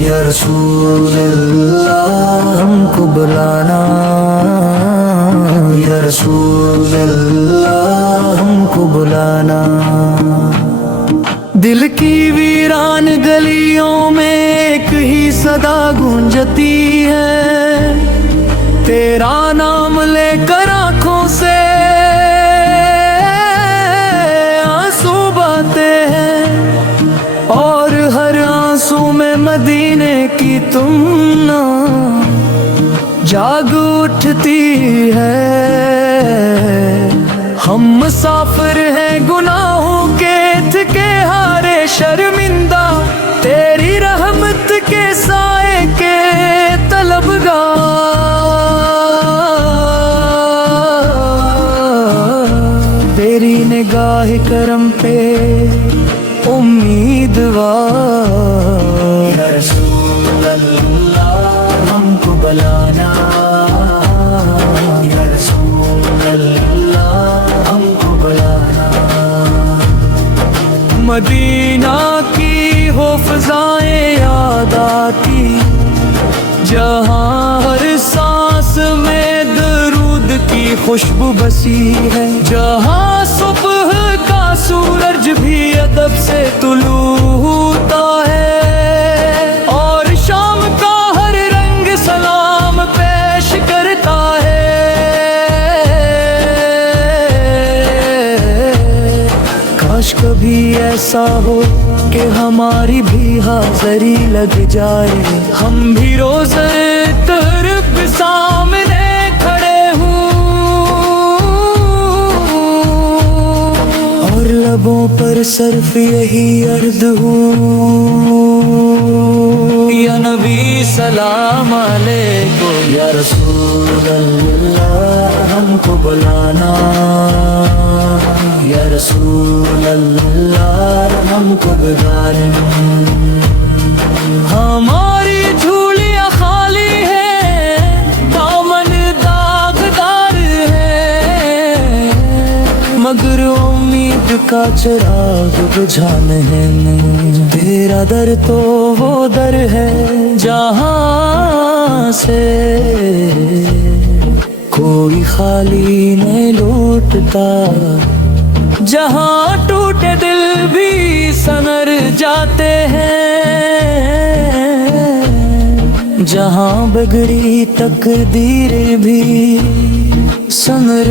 یا رسول اللہ ہم کو بلانا، یا رسول اللہ ہم کو بلانا۔ دل کی ویران گلیوں میں ایک ہی صدا گونجتی ہے، تیرا نام لے کر آنکھوں سے آنسو بہتے ہیں، اور ہر آنسو میں مدینے کی تمنا جاگ اٹھتی ہے۔ ہم مسافر ہیں گناہوں کے تھکے ہارے شرمندہ، تیری رحمت کے سائے کے طلبگار، تیری نگاہ کرم پہ امیدوار۔ یا رسول اللہ ہم کو بلانا، یا رسول اللہ ہم کو بلانا۔ مدینہ کی ہو فضائیں یاد آتی، جہاں ہر سانس میں درود کی خوشبو بسی ہے، جہاں صبح کا سورج بھی ادب سے طلوع ہوتا ہے، اور شام کا ہر رنگ سلام پیش کرتا ہے۔ کاش کبھی ایسا ہو کہ ہماری بھی حاضری لگ جائے، ہم بھی روزے طرف سامنے کھڑے ہوں، اور لبوں پر صرف یہی عرض ہوں، یا نبی سلام علیکم۔ یا رسول اللہ ہم کو بلانا، یا رسول اللہ ہم کو بلانا۔ ہماری جھولیاں خالی ہیں، دامن داغدار ہے، مگر امید کا چراغ بجھا نہیں۔ تیرا در تو وہ در ہے جہاں سے کوئی خالی نہیں لوٹتا، جہاں ٹوٹے دل بھی سنر جاتے ہیں، جہاں بگڑی تقدیر بھی سنر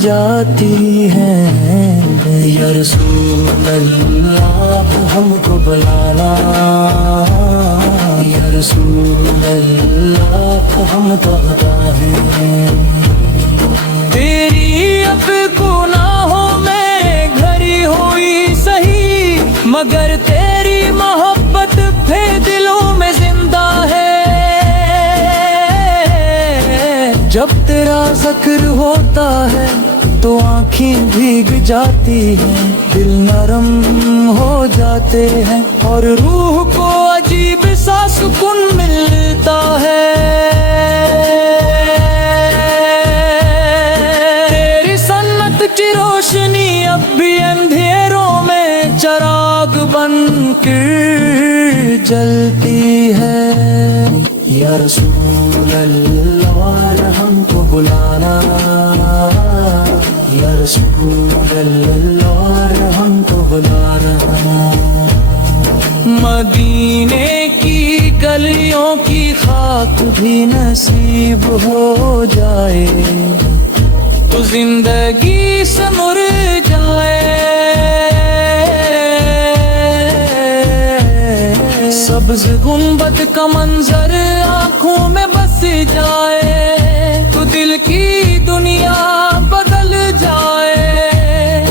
جاتی ہے۔ یا رسول اللہ ہم کو بلانا، یا رسول اللہ ہم تو عطا ہیں۔ تیری اب گناہوں میں گھری ہوئی سہی، مگر تیری محبت پھر دلوں میں زندہ ہے۔ جب تیرا ذکر ہوتا ہے تو آنکھیں بھیگ جاتی ہیں، دل نرم ہو جاتے ہیں، اور روح کو عجیب سا سکون ملتا ہے۔ تیری سنت کی روشنی اب بھی اندھیروں میں چراغ بن کر جلتی ہے۔ یا رسول اللہ ہم کو بلانا، یا رسول اللہ ہم کو بلانا۔ مدینے کی گلیوں کی خاک بھی نصیب ہو جائے تو زندگی سمر جائے، سبز گنبد کا منظر آنکھوں میں بس جائے تو دل کی دنیا بدل جائے۔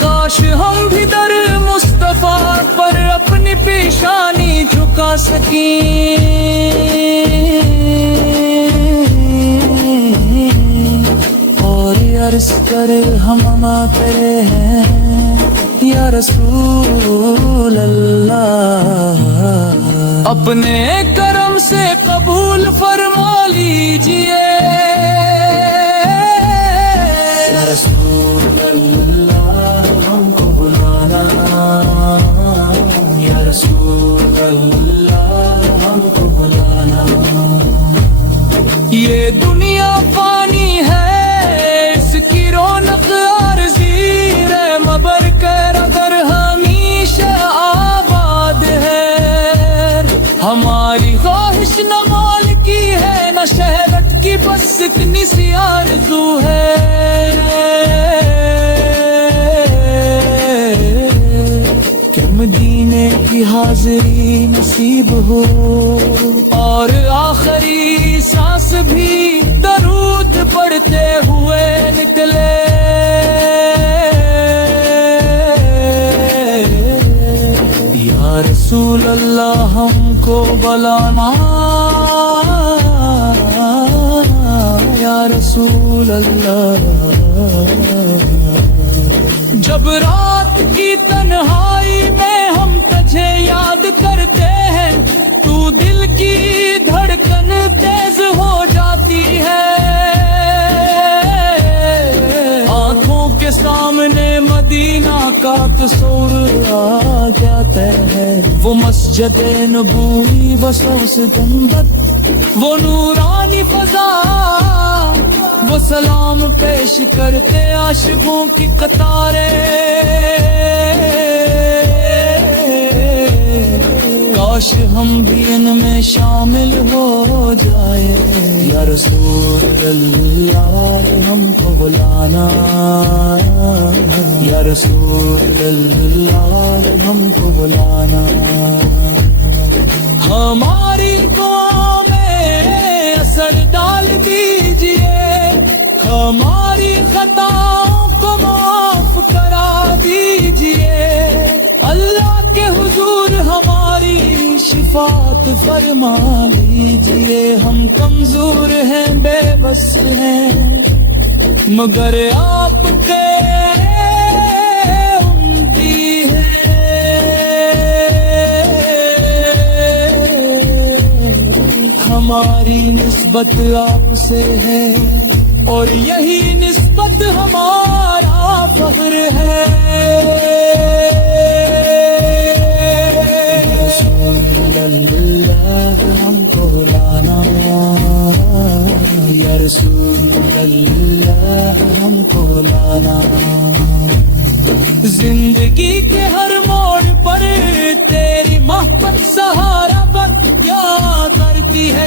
کاش ہم بھی در مصطفیٰ پر اپنی پیشانی جھکا سکیں، اور عرض کر ہم آتے ہیں یا رسول اللہ، اپنے کرم سے قبول فرما لیجیے۔ یہ دنیا فانی ہے اس کی رونق عارضی مگر اگر ہمیشہ آباد ہے ہماری خواہش نہ مال کی ہے نہ شہرت کی بس اتنی سی آرزو ہے کہ مدینے کی حاضری نصیب ہو اور آخری سانس بھی درود پڑھتے ہوئے نکلے یا رسول اللہ ہم کو بلانا یا رسول اللہ جب رات کی تنہائی میں ہم تجھے یاد کرتے ہیں تو دل کی دھڑکن تیز ہو جاتی ہے آنکھوں کے سامنے مدینہ کا تصور آ جاتا ہے وہ مسجد نبوی بسوں سے گنبد وہ نورانی فضا وہ سلام پیش کرتے عاشقوں کی قطاریں کاش ہم بھی ان میں شامل ہو جائے یا رسول اللہ ہم کو بلانا یا رسول اللہ ہم کو بلانا ہماری دعاؤں میں اثر ڈال دیجئے ہماری خطاؤں کو معاف کرا دیجئے اللہ کے حضور ہماری شفاعت فرما لیجئے ہم کمزور ہیں بے بس ہیں مگر آپ کے امتی ہیں ہماری نسبت آپ سے ہے اور یہی نسبت ہمارا فخر ہے رسول اللہ ہم کو بلانا یا رسول اللہ ہم کو بلانا زندگی کے ہر موڑ پر تیری محبت سہارا بن کیا کرتی ہے